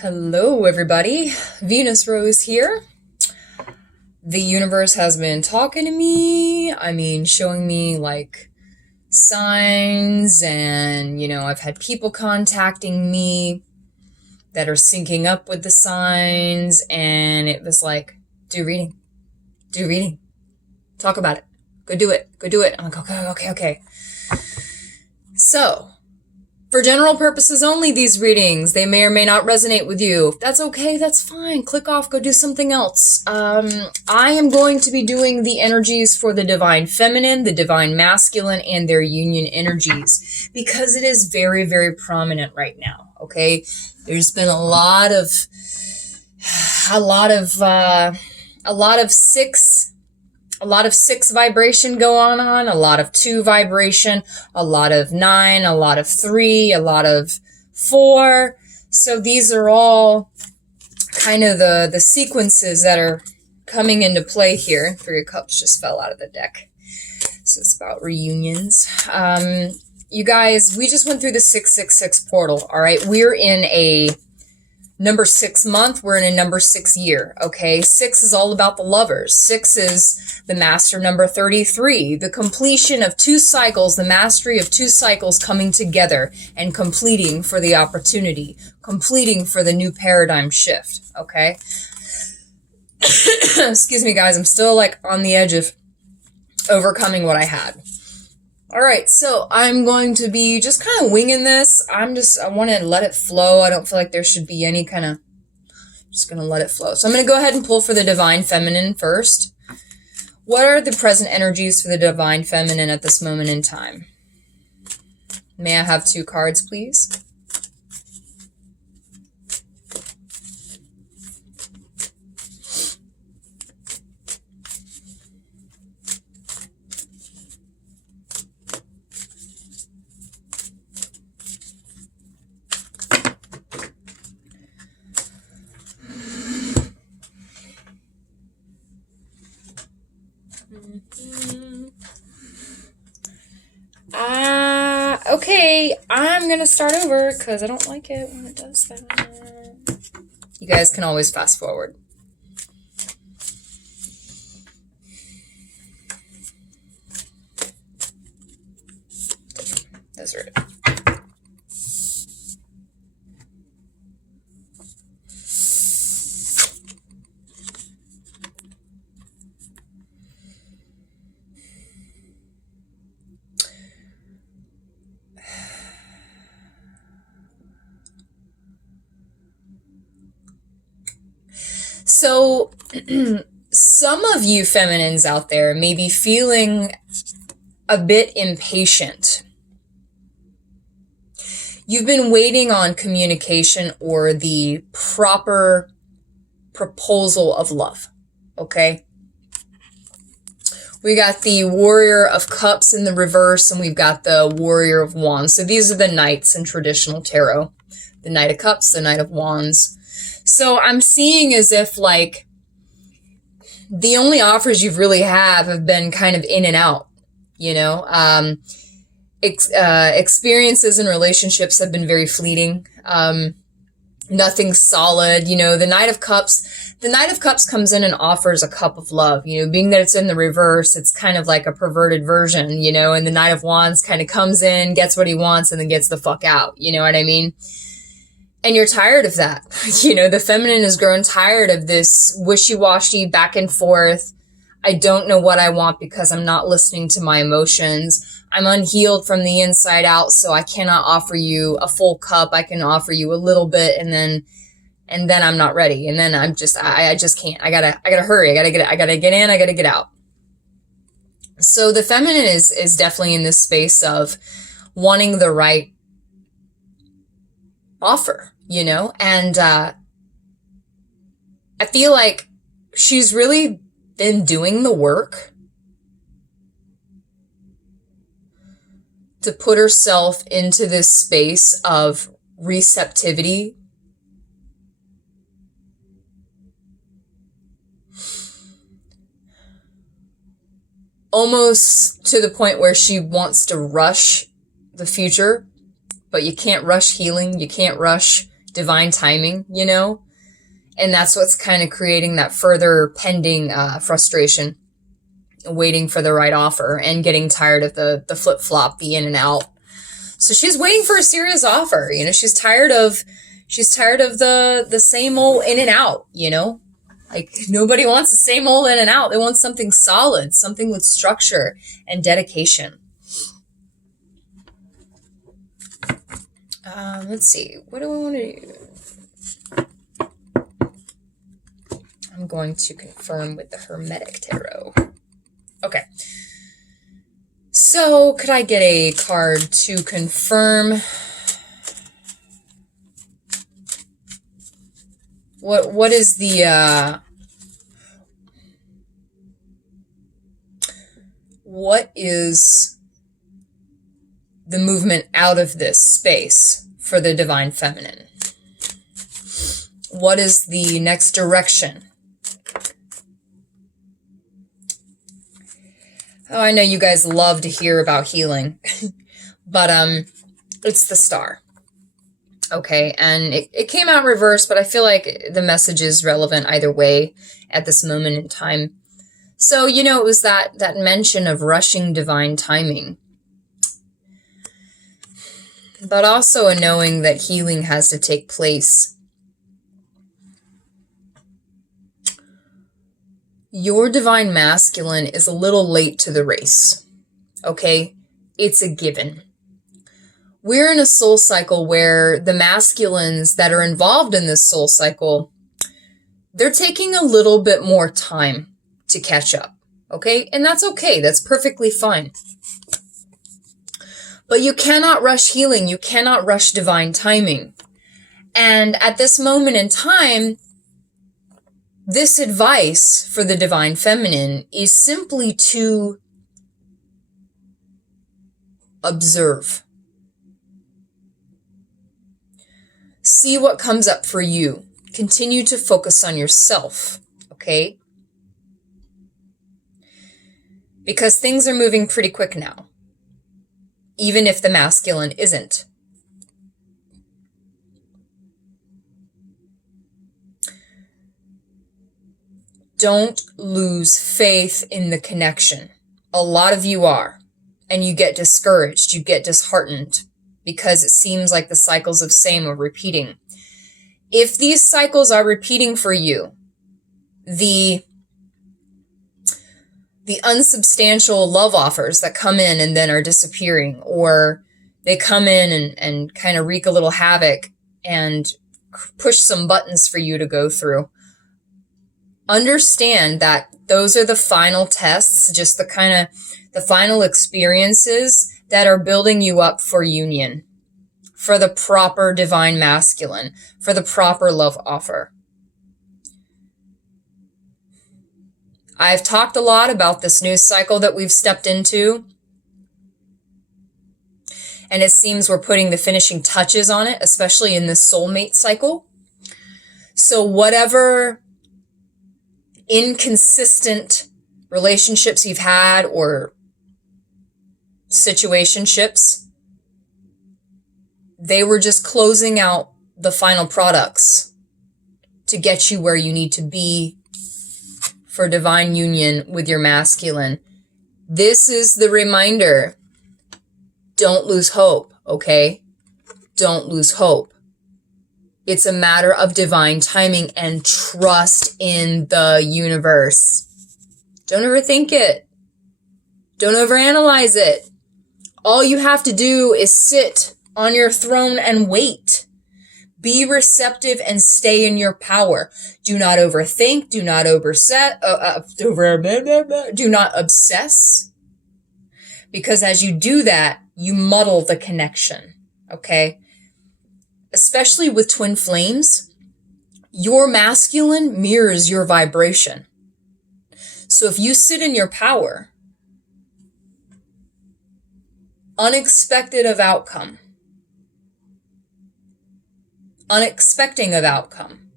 Hello, everybody. Venus Rose here. The universe has been talking to me. Showing me like signs, and I've had people contacting me that are syncing up with the signs, and it was like, do reading, talk about it, go do it. I'm like, okay. So, for general purposes only, these readings, they may or may not resonate with you. That's okay, that's fine. Click off, go do something else. I am going to be doing the energies for the divine feminine, the divine masculine, and their union energies, because it is very, very prominent right now, okay? There's been a lot of six vibration going on, a lot of 2 vibration, a lot of 9, a lot of 3, a lot of 4. So these are all kind of the sequences that are coming into play here. 3 of Cups just fell out of the deck. So it's about reunions. You guys, we just went through the 666 portal, all right? We're in a number 6 month. We're in a number 6 year. Okay. 6 is all about the lovers. 6 is the master number 33, the completion of 2 cycles, the mastery of 2 cycles coming together and completing for the opportunity, completing for the new paradigm shift. Okay. Excuse me, guys. I'm still like on the edge of overcoming what I had. All right, so I'm going to be just kind of winging this. I want to let it flow. I don't feel like there should be any kind of, just going to let it flow. So I'm going to go ahead and pull for the divine feminine first. What are the present energies for the divine feminine at this moment in time? May I have 2 cards, please? Okay, I'm gonna start over because I don't like it when it does that. You guys can always fast forward. That's right. So, some of you feminines out there may be feeling a bit impatient. You've been waiting on communication or the proper proposal of love, okay? We got the Warrior of Cups in the reverse, and we've got the Warrior of Wands. So these are the knights in traditional tarot. The Knight of Cups, the Knight of Wands. So I'm seeing as if like the only offers you've really have been kind of in and out, experiences and relationships have been very fleeting. Nothing solid, the Knight of Cups comes in and offers a cup of love, being that it's in the reverse, it's kind of like a perverted version, and the Knight of Wands kind of comes in, gets what he wants, and then gets the fuck out. You know what I mean? And you're tired of that. The feminine has grown tired of this wishy-washy back and forth. I don't know what I want because I'm not listening to my emotions. I'm unhealed from the inside out, so I cannot offer you a full cup. I can offer you a little bit, and then I'm not ready. And then I just can't. I gotta hurry. I gotta get in. I gotta get out. So the feminine is definitely in this space of wanting the right offer, and I feel like she's really been doing the work to put herself into this space of receptivity, almost to the point where she wants to rush the future, but you can't rush healing. You can't rush divine timing, you know? And that's what's kind of creating that further pending frustration, waiting for the right offer and getting tired of the flip-flop, the in and out. So she's waiting for a serious offer. You know, she's tired of the same old in and out, you know? Like, nobody wants the same old in and out. They want something solid, something with structure and dedication. Let's see. What do I want to do? I'm going to confirm with the Hermetic Tarot. Okay. So, could I get a card to confirm? What is the what is the movement out of this space for the Divine Feminine? What is the next direction? Oh, I know you guys love to hear about healing, but it's the Star. Okay, and it came out reversed, but I feel like the message is relevant either way at this moment in time. So, you know, it was that mention of rushing divine timing, but also a knowing that healing has to take place. Your divine masculine is a little late to the race, okay? It's a given. We're in a soul cycle where the masculines that are involved in this soul cycle, they're taking a little bit more time to catch up, okay? And that's okay. That's perfectly fine. But you cannot rush healing. You cannot rush divine timing. And at this moment in time, this advice for the Divine Feminine is simply to observe. See what comes up for you. Continue to focus on yourself, okay? Because things are moving pretty quick now, even if the masculine isn't. Don't lose faith in the connection. A lot of you are, and you get discouraged, you get disheartened, because it seems like the cycles of same are repeating. If these cycles are repeating for you, the unsubstantial love offers that come in and then are disappearing, or they come in and kind of wreak a little havoc and push some buttons for you to go through, understand that those are the final tests, just the final experiences that are building you up for union, for the proper divine masculine, for the proper love offer. I've talked a lot about this news cycle that we've stepped into, and it seems we're putting the finishing touches on it, especially in this soulmate cycle. So whatever inconsistent relationships you've had or situationships, they were just closing out the final products to get you where you need to be for divine union with your masculine. This is the reminder. Don't lose hope, okay? Don't lose hope. It's a matter of divine timing and trust in the universe. Don't overthink it. Don't overanalyze it. All you have to do is sit on your throne and wait. Be receptive and stay in your power. Do not overthink. Do not do not obsess. Because as you do that, you muddle the connection. Okay? Especially with twin flames, your masculine mirrors your vibration. So if you sit in your power, unexpected of outcome, unexpecting of outcome,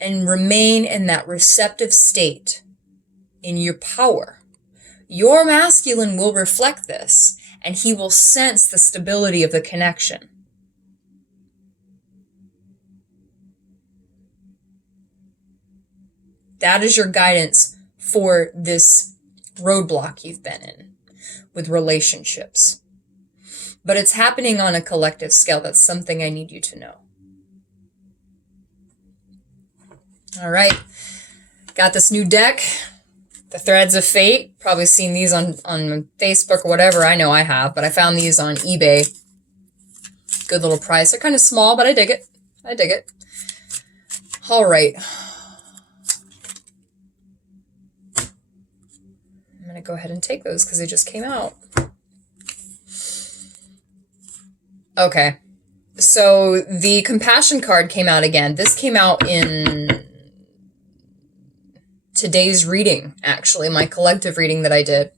and remain in that receptive state in your power, your masculine will reflect this, and he will sense the stability of the connection. That is your guidance for this roadblock you've been in with relationships. But it's happening on a collective scale. That's something I need you to know. All right. Got this new deck, the Threads of Fate. Probably seen these on Facebook or whatever. I know I have, but I found these on eBay. Good little price. They're kind of small, but I dig it. I dig it. All right. I'm going to go ahead and take those because they just came out. Okay. So the compassion card came out again. This came out in today's reading, actually, my collective reading that I did.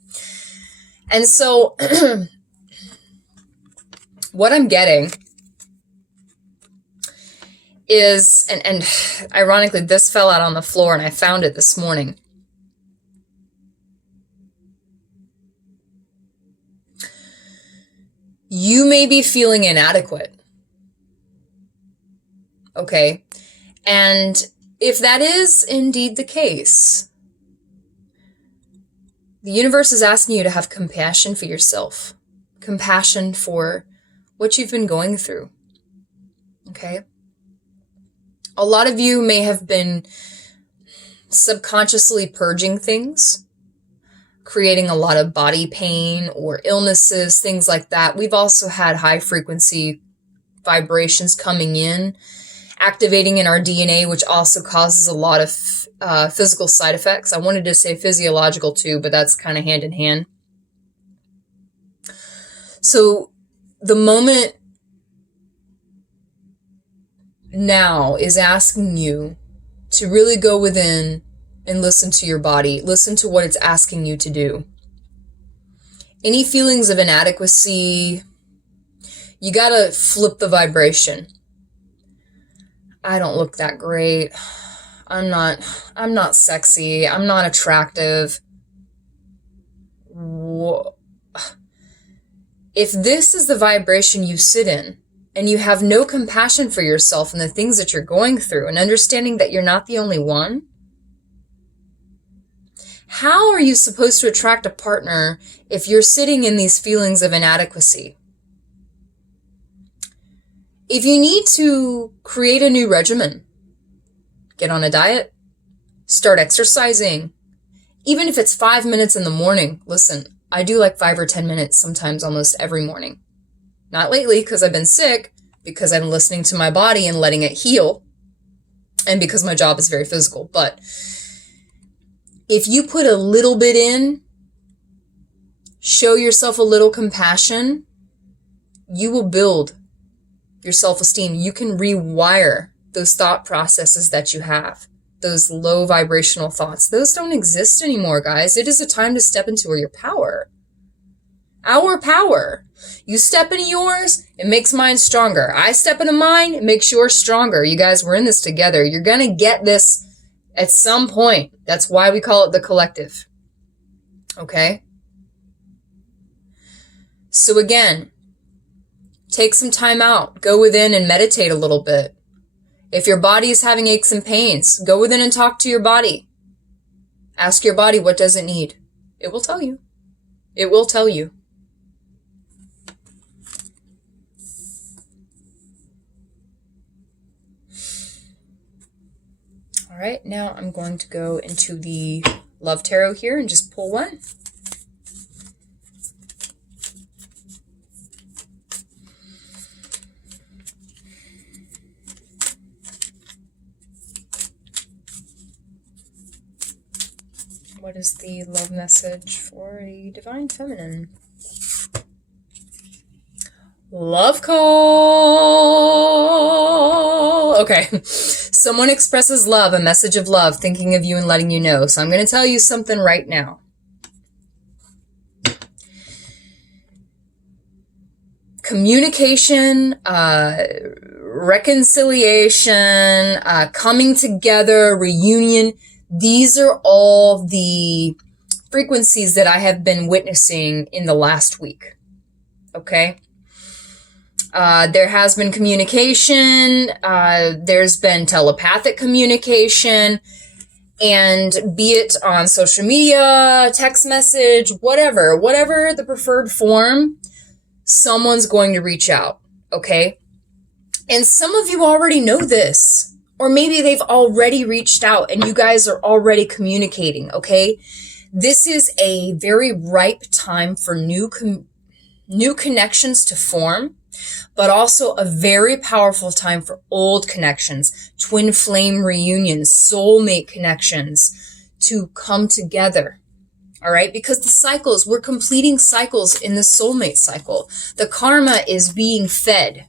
And so what I'm getting is, and ironically, this fell out on the floor and I found it this morning. You may be feeling inadequate. Okay. And if that is indeed the case, the universe is asking you to have compassion for yourself, compassion for what you've been going through. Okay. A lot of you may have been subconsciously purging things, creating a lot of body pain or illnesses, things like that. We've also had high frequency vibrations coming in, activating in our DNA, which also causes a lot of physical side effects. I wanted to say physiological too, but that's kind of hand in hand. So the moment now is asking you to really go within and listen to your body. Listen to what it's asking you to do. Any feelings of inadequacy, you gotta flip the vibration. I don't look that great. I'm not sexy. I'm not attractive. If this is the vibration you sit in, and you have no compassion for yourself and the things that you're going through, and understanding that you're not the only one, how are you supposed to attract a partner if you're sitting in these feelings of inadequacy? If you need to create a new regimen, get on a diet, start exercising, even if it's 5 minutes in the morning. Listen, I do like 5 or 10 minutes sometimes almost every morning. Not lately because I've been sick, because I'm listening to my body and letting it heal, and because my job is very physical. But if you put a little bit in, show yourself a little compassion, you will build your self-esteem. You can rewire those thought processes that you have, those low vibrational thoughts. Those don't exist anymore, guys. It is a time to step into your power. Our power. You step into yours, it makes mine stronger. I step into mine, it makes yours stronger. You guys, we're in this together. You're going to get this at some point. That's why we call it the collective. Okay? So again, take some time out. Go within and meditate a little bit. If your body is having aches and pains, go within and talk to your body. Ask your body, what does it need? It will tell you. It will tell you. All right, now I'm going to go into the Love Tarot here and just pull one. What is the love message for the Divine Feminine? Love call. Okay. Someone expresses love, a message of love, thinking of you and letting you know. So I'm going to tell you something right now. Communication, reconciliation, coming together, reunion. These are all the frequencies that I have been witnessing in the last week. Okay? There has been communication. There's been telepathic communication. And be it on social media, text message, whatever the preferred form, someone's going to reach out, okay? And some of you already know this, or maybe they've already reached out and you guys are already communicating, okay? This is a very ripe time for new connections to form, but also a very powerful time for old connections, twin flame reunions, soulmate connections to come together. All right. Because the cycles, we're completing cycles in the soulmate cycle. The karma is being fed.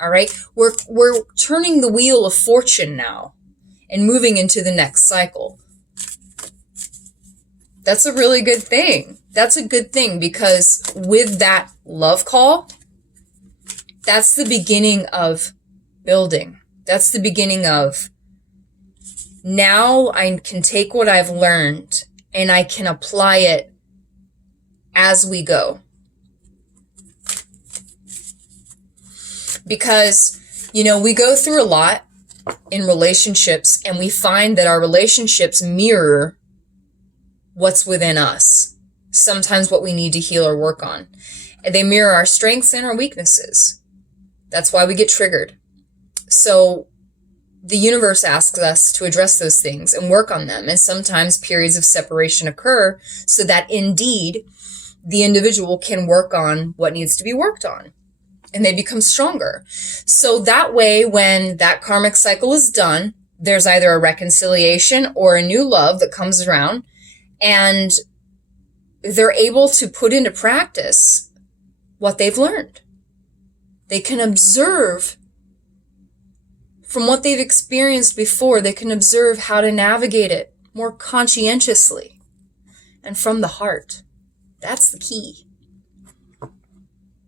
All right. We're turning the wheel of fortune now and moving into the next cycle. That's a really good thing. That's a good thing because with that love call, that's the beginning of building. That's the beginning of now I can take what I've learned and I can apply it as we go. Because, we go through a lot in relationships and we find that our relationships mirror what's within us. Sometimes what we need to heal or work on. And they mirror our strengths and our weaknesses. That's why we get triggered. So the universe asks us to address those things and work on them. And sometimes periods of separation occur so that indeed the individual can work on what needs to be worked on. And they become stronger. So that way, when that karmic cycle is done, there's either a reconciliation or a new love that comes around. And they're able to put into practice what they've learned. They can observe from what they've experienced before. They can observe how to navigate it more conscientiously and from the heart. That's the key.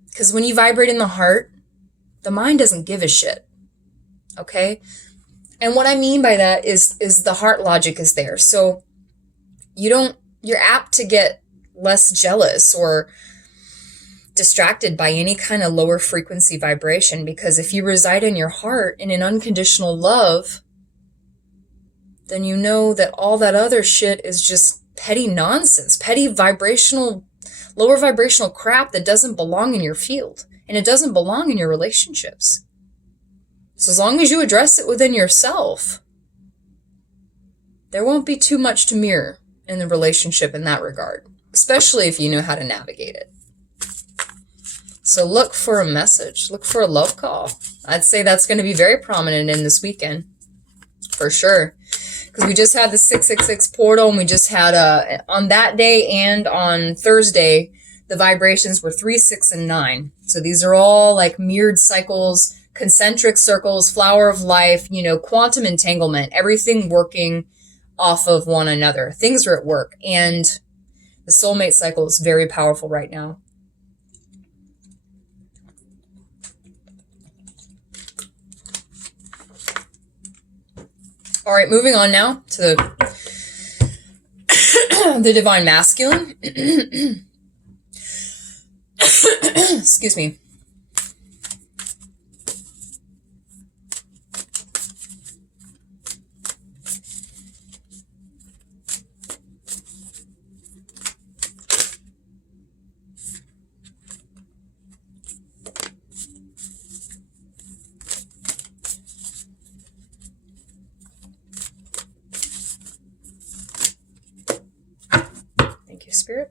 Because when you vibrate in the heart, the mind doesn't give a shit. Okay? And what I mean by that is the heart logic is there. So you're apt to get less jealous or distracted by any kind of lower frequency vibration, because if you reside in your heart in an unconditional love, then you know that all that other shit is just petty nonsense, petty lower vibrational crap that doesn't belong in your field, and it doesn't belong in your relationships. So as long as you address it within yourself, there won't be too much to mirror in the relationship in that regard, especially if you know how to navigate it. So look for a message, look for a love call. I'd say that's going to be very prominent in this weekend, for sure. Because we just had the 666 portal, and we just had, on that day and on Thursday, the vibrations were 3, 6, and 9. So these are all like mirrored cycles, concentric circles, flower of life, quantum entanglement, everything working off of one another. Things are at work. And the soulmate cycle is very powerful right now. All right, moving on now to the divine masculine. Excuse me. Spirit.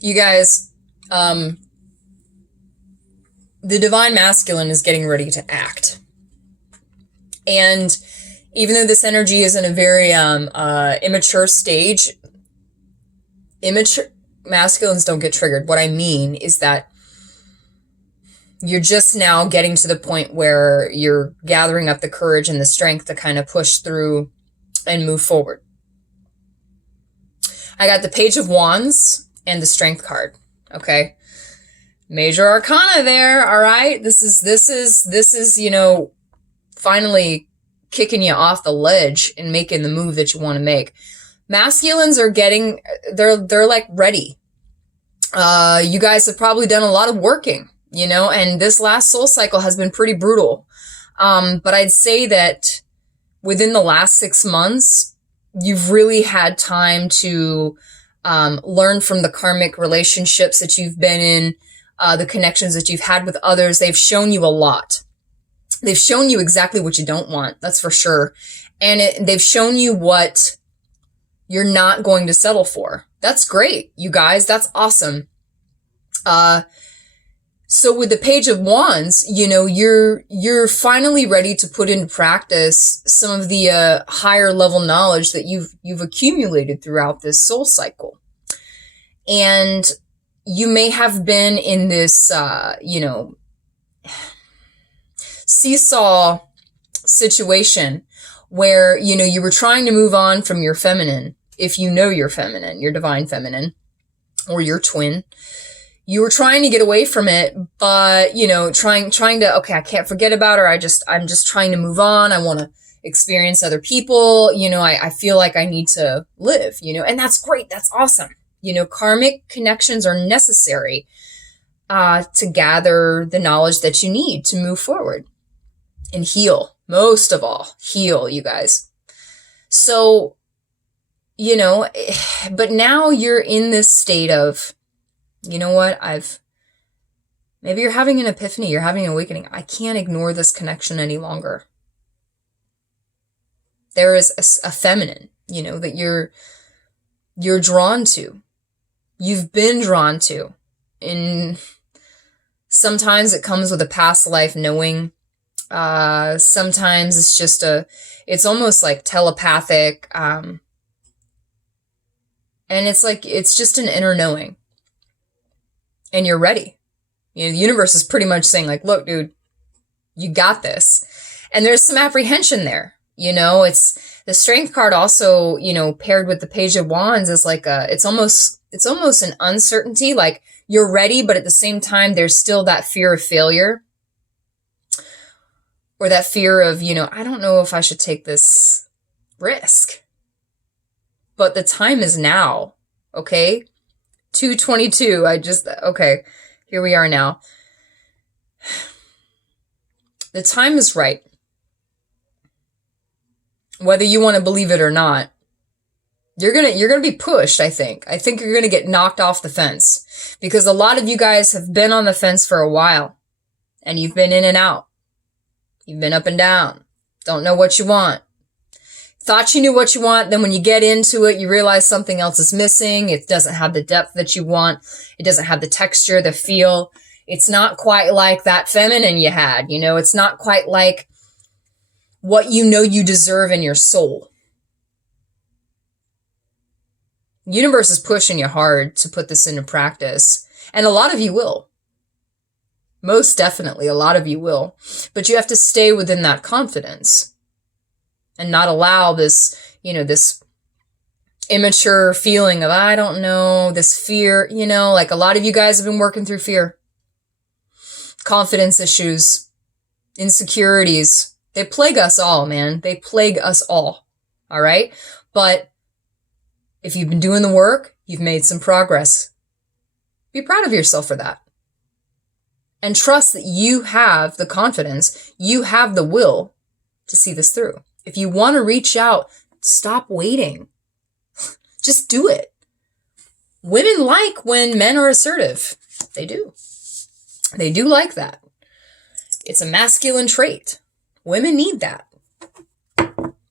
You guys, the divine masculine is getting ready to act. And even though this energy is in a very immature stage, immature masculines don't get triggered. What I mean is that you're just now getting to the point where you're gathering up the courage and the strength to kind of push through and move forward. I got the Page of Wands and the Strength card. Okay. Major Arcana there. All right. This is, finally kicking you off the ledge and making the move that you want to make. Masculines are they're like ready. You guys have probably done a lot of working. you know, and this last soul cycle has been pretty brutal. But I'd say that within the last 6 months, you've really had time to learn from the karmic relationships that you've been in, the connections that you've had with others. They've shown you a lot. They've shown you exactly what you don't want. That's for sure. And they've shown you what you're not going to settle for. That's great, you guys. That's awesome. So with the Page of Wands, you know, you're finally ready to put into practice some of the higher level knowledge that you've accumulated throughout this soul cycle. And you may have been in this, you know, seesaw situation where, you know, you were trying to move on from your feminine. If you know your feminine, your divine feminine, or your twin, you were trying to get away from it, but, you know, trying to, okay, I can't forget about her. I'm just trying to move on. I want to experience other people. You know, I feel like I need to live, you know, and that's great. That's awesome. You know, karmic connections are necessary, to gather the knowledge that you need to move forward and heal. Most of all, heal, you guys. So, you know, but now you're in this state of, you know what, maybe you're having an epiphany, you're having an awakening. I can't ignore this connection any longer. There is a feminine, you know, that you're drawn to. You've been drawn to. And sometimes it comes with a past life knowing. Sometimes it's just it's almost like telepathic. And it's just an inner knowing. And you're ready. You know, the universe is pretty much saying like, look, dude, you got this. And there's some apprehension there. You know, it's the Strength card also, you know, paired with the Page of Wands is like it's almost an uncertainty. Like you're ready, but at the same time, there's still that fear of failure. Or that fear of, you know, I don't know if I should take this risk. But the time is now, okay? 222, okay, here we are now. The time is right. Whether you want to believe it or not, you're gonna be pushed, I think. I think you're gonna get knocked off the fence. Because a lot of you guys have been on the fence for a while. And you've been in and out. You've been up and down. Don't know what you want. Thought you knew what you want. Then when you get into it, you realize something else is missing. It doesn't have the depth that you want. It doesn't have the texture, the feel. It's not quite like that feminine you had. You know, it's not quite like what you know you deserve in your soul. The universe is pushing you hard to put this into practice. And a lot of you will. Most definitely, a lot of you will. But you have to stay within that confidence. And not allow this, you know, this immature feeling of, I don't know, this fear, you know, like a lot of you guys have been working through fear. Confidence issues, insecurities. They plague us all, man. They plague us all. All right? But if you've been doing the work, you've made some progress. Be proud of yourself for that. And trust that you have the confidence, you have the will to see this through. If you want to reach out, stop waiting. Just do it. Women like when men are assertive. They do. They do like that. It's a masculine trait. Women need that.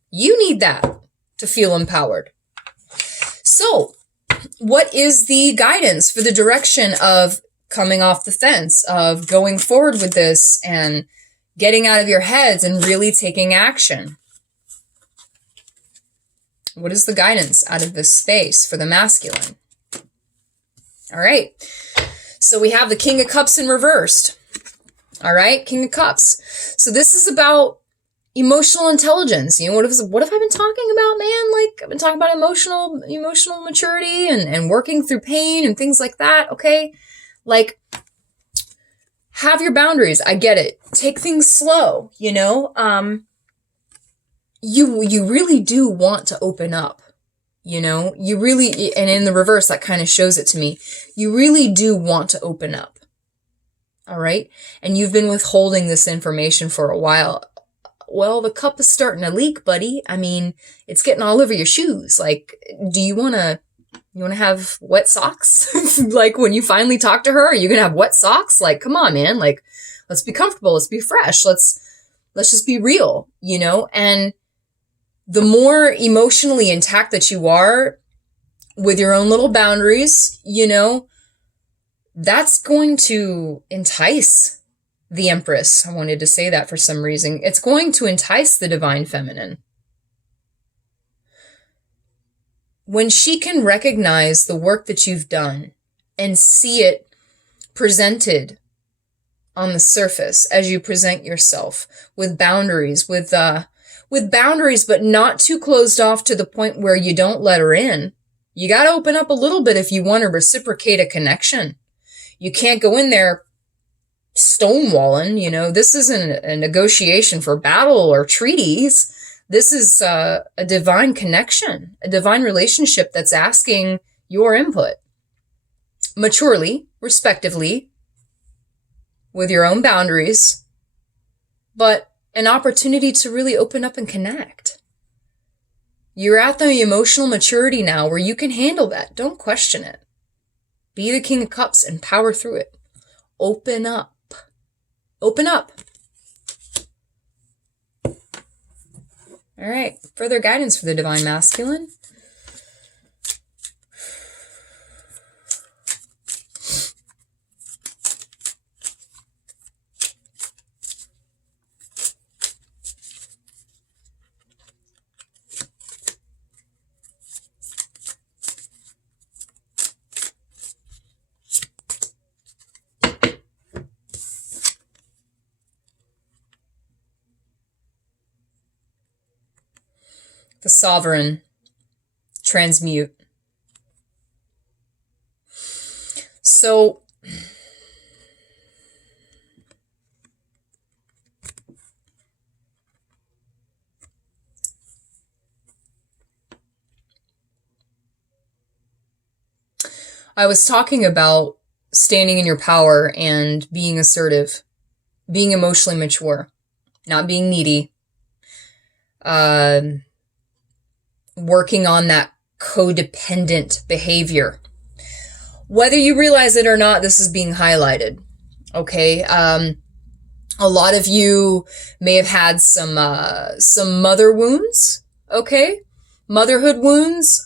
You need that to feel empowered. So, what is the guidance for the direction of coming off the fence, of going forward with this and getting out of your heads and really taking action? What is the guidance out of this space for the masculine? All right. So we have the King of Cups in reversed. All right. King of Cups. So this is about emotional intelligence. You know, what have I been talking about, man? Like I've been talking about emotional maturity and working through pain and things like that. Okay. Like have your boundaries. I get it. Take things slow, you know? You really do want to open up, you know, you really, and in the reverse, that kind of shows it to me. You really do want to open up. All right. And you've been withholding this information for a while. Well, the cup is starting to leak, buddy. I mean, it's getting all over your shoes. Like, do you want to have wet socks? Like when you finally talk to her, are you going to have wet socks? Like, come on, man. Like, let's be comfortable. Let's be fresh. Let's just be real, and the more emotionally intact that you are with your own little boundaries, that's going to entice the Empress. I wanted to say that for some reason. It's going to entice the Divine Feminine. When she can recognize the work that you've done and see it presented on the surface as you present yourself with boundaries, with boundaries, but not too closed off to the point where you don't let her in. You got to open up a little bit if you want to reciprocate a connection. You can't go in there stonewalling, this isn't a negotiation for battle or treaties. This is a divine connection, a divine relationship that's asking your input maturely, respectively, with your own boundaries, but an opportunity to really open up and connect. You're at the emotional maturity now where you can handle that. Don't question it. Be the King of Cups and power through it. Open up. Open up. All right. Further guidance for the Divine Masculine. The Sovereign, transmute. So, I was talking about standing in your power and being assertive, being emotionally mature, not being needy, working on that codependent behavior. Whether you realize it or not, this is being highlighted. Okay. A lot of you may have had some mother wounds. Okay. Motherhood wounds.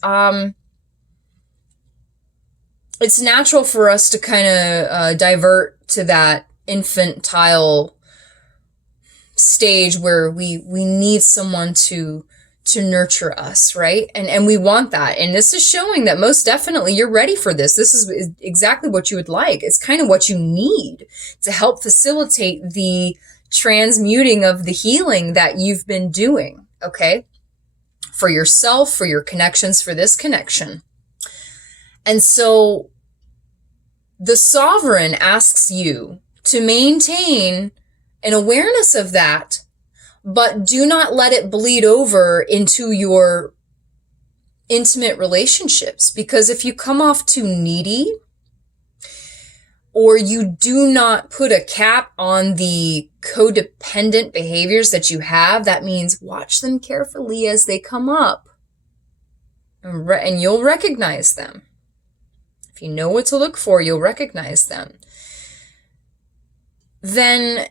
It's natural for us to kind of divert to that infantile stage where we need someone to nurture us, right? And we want that. And this is showing that most definitely you're ready for this. This is exactly what you would like. It's kind of what you need to help facilitate the transmuting of the healing that you've been doing, okay? For yourself, for your connections, for this connection. And so the Sovereign asks you to maintain an awareness of that, but do not let it bleed over into your intimate relationships. Because if you come off too needy, or you do not put a cap on the codependent behaviors that you have, that means watch them carefully as they come up. And you'll recognize them. If you know what to look for, you'll recognize them. Then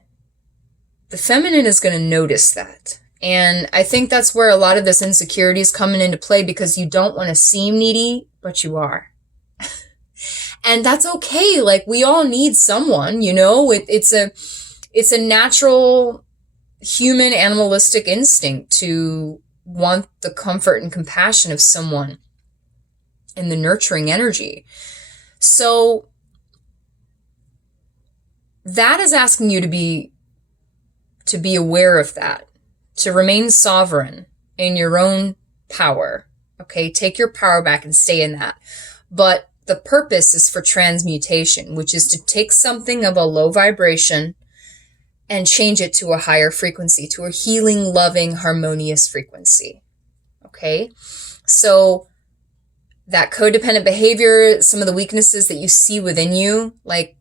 the feminine is going to notice that. And I think that's where a lot of this insecurity is coming into play, because you don't want to seem needy, but you are. And that's okay. Like, we all need someone, it's a natural human animalistic instinct to want the comfort and compassion of someone and the nurturing energy. So that is asking you to be aware of that, to remain sovereign in your own power. Okay. Take your power back and stay in that. But the purpose is for transmutation, which is to take something of a low vibration and change it to a higher frequency, to a healing, loving, harmonious frequency. Okay. So that codependent behavior, some of the weaknesses that you see within you, like,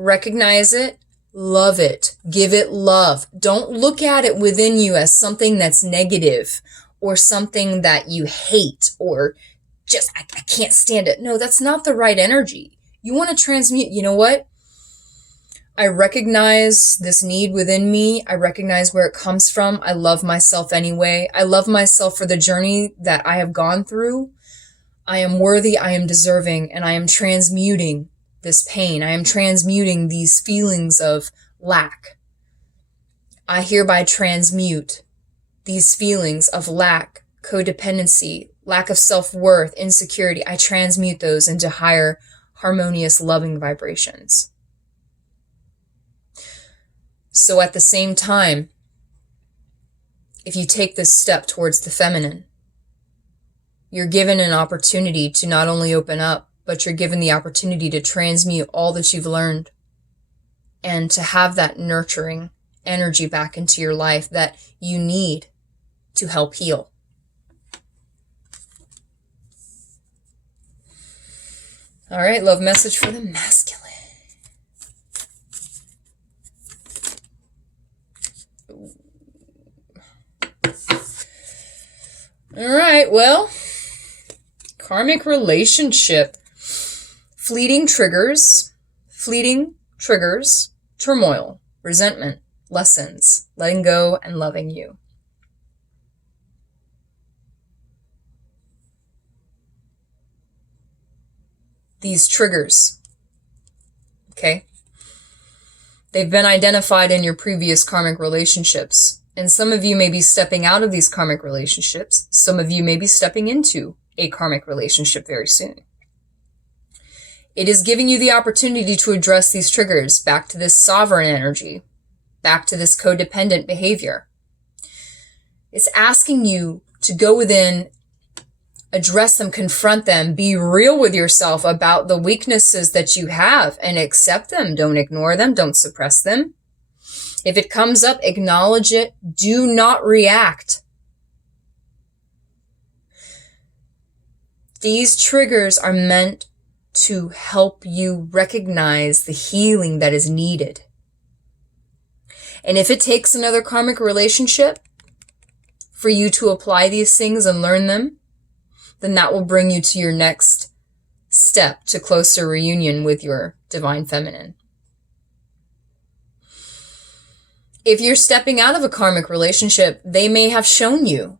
Recognize it, love it, give it love. Don't look at it within you as something that's negative or something that you hate or just, I can't stand it. No, that's not the right energy. You want to transmute, you know what? I recognize this need within me. I recognize where it comes from. I love myself anyway. I love myself for the journey that I have gone through. I am worthy, I am deserving, and I am transmuting this pain. I am transmuting these feelings of lack. I hereby transmute these feelings of lack, codependency, lack of self-worth, insecurity. I transmute those into higher, harmonious, loving vibrations. So at the same time, if you take this step towards the feminine, you're given an opportunity to not only open up, but you're given the opportunity to transmute all that you've learned and to have that nurturing energy back into your life that you need to help heal. All right, love message for the masculine. All right, well, karmic relationship. Fleeting triggers, turmoil, resentment, lessons, letting go and loving you. These triggers, okay? They've been identified in your previous karmic relationships. And some of you may be stepping out of these karmic relationships. Some of you may be stepping into a karmic relationship very soon. It is giving you the opportunity to address these triggers back to this sovereign energy, back to this codependent behavior. It's asking you to go within, address them, confront them, be real with yourself about the weaknesses that you have and accept them. Don't ignore them. Don't suppress them. If it comes up, acknowledge it. Do not react. These triggers are meant to help you recognize the healing that is needed. And if it takes another karmic relationship for you to apply these things and learn them, then that will bring you to your next step to closer reunion with your divine feminine. If you're stepping out of a karmic relationship, they may have shown you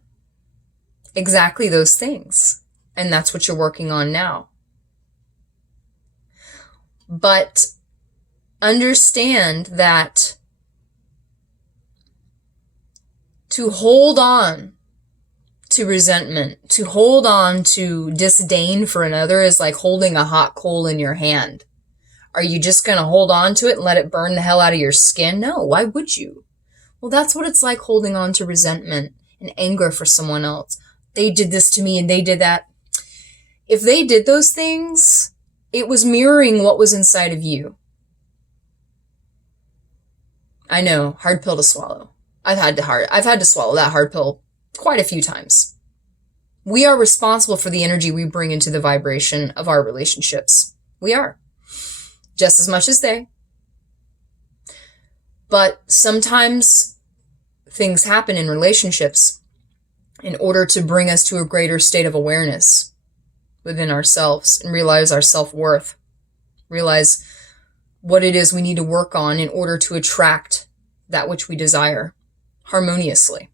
exactly those things. And that's what you're working on now. But understand that to hold on to resentment, to hold on to disdain for another is like holding a hot coal in your hand. Are you just going to hold on to it and let it burn the hell out of your skin? No, why would you? Well, that's what it's like holding on to resentment and anger for someone else. They did this to me and they did that. If they did those things, it was mirroring what was inside of you. I know, hard pill to swallow. I've had to swallow that hard pill quite a few times. We are responsible for the energy we bring into the vibration of our relationships. We are. Just as much as they. But sometimes things happen in relationships in order to bring us to a greater state of awareness within ourselves and realize our self-worth. Realize what it is we need to work on in order to attract that which we desire harmoniously.